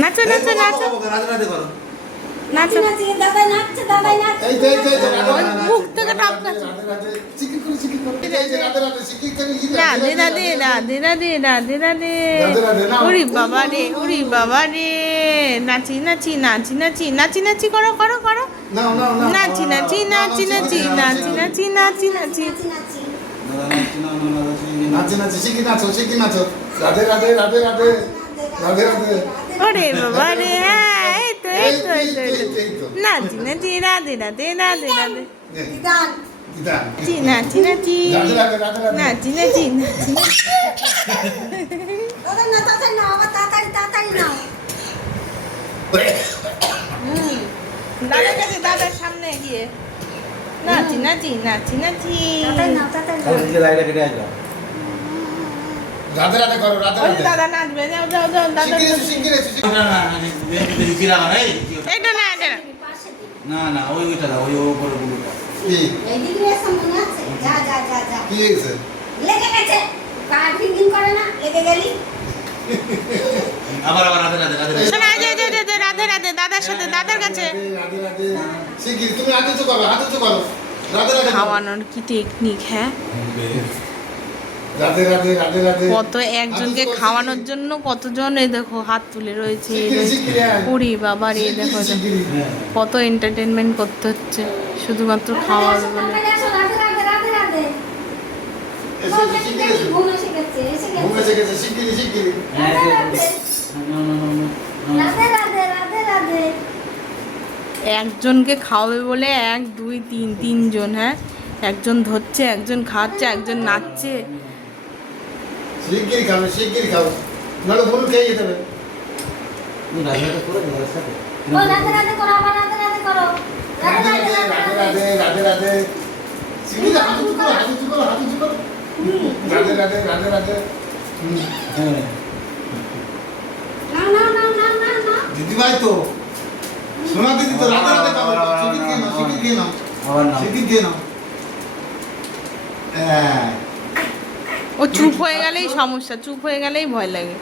নাচো নাচো নাচো নাচো। মুখ থেকে টপ কাছে। রাধে রাধে রাধে রাধে রাধে রাধে। উরি বাবা রে উরি বাবা রে। নাচি নাচি নাচি নাচি নাচি নাচি করো করো করো। নাচি নাচি নাচি নাচি নাচি নাচি নাচি নাচি। নাচে নাচে শিখি নাচো শিখি নাচো। রাধে রাধে রাধে রাধে রাধে রাধে। ওরে বাবা রে, হ্যাঁ এই তো এই তো এই তো এই তো। নাচি নাচি রাধে রাধে রাধে রাধে। নাচি নাচি নাচি নাচি নাচি নাচি। দাদার কাছে, দাদার সামনে গিয়ে নাচি নাচি নাচি নাচি। রাধে রাধে করো রাধে ওই রাধে। দাদা নাচবে, যাও যাও যাও দাদা। এটা না এটা না। না না ওই ওইটা না ওই উপরে বুলুটা কি কি হয়েছে? আবার আবার রাধে রাধে রাধে রাধে। শোনা যায় যে যে রাধে রাধে দাদার সাথে, দাদার কাছে। রাধে রাধে শিখি তুমি হাত উঁচু করো হাত উঁচু করো। রাধে রাধে খাওয়ানোর কি টেকনিক, হ্যাঁ। রাধে রাধে রাধে রাধে। কত একজনকে খাওয়ানোর জন্য কতজন এই দেখো হাত তুলে রয়েছে। পুরি বাবা রে, দেখো দেখো কত এন্টারটেনমেন্ট করতে হচ্ছে শুধুমাত্র খাওয়ার বলে। ঘুমেছে গেছে শিখি শিখি। একজনকে খাওয়াবে বলে 1 2 3 তিনজন, হ্যাঁ। একজন ধরছে, একজন খাচ্ছে, একজন নাচছে। শিগগিরি খাও শিগগিরি খাও, নাহলে ভুল খেয়ে যেতে হবে। রাধে রাধে করে দাদার সাথে রাধে রাধে রাধে রাধে রাধে। শিগগিরি হাত উঁচু করো হাত উঁচু করো হাত উঁচু করো। রাধে রাধে রাধে রাধে। হ্যাঁ দিদি ভাই তো সোনা দিদি তো রাধে রাধে খাও। শিগগিরি খেয়ে নাও আবার না শিগগিরি খেয়ে নাও। হ্যাঁ ও চুপ হয়ে গেলেই সমস্যা, চুপ হয়ে গেলেই ভয় লাগে।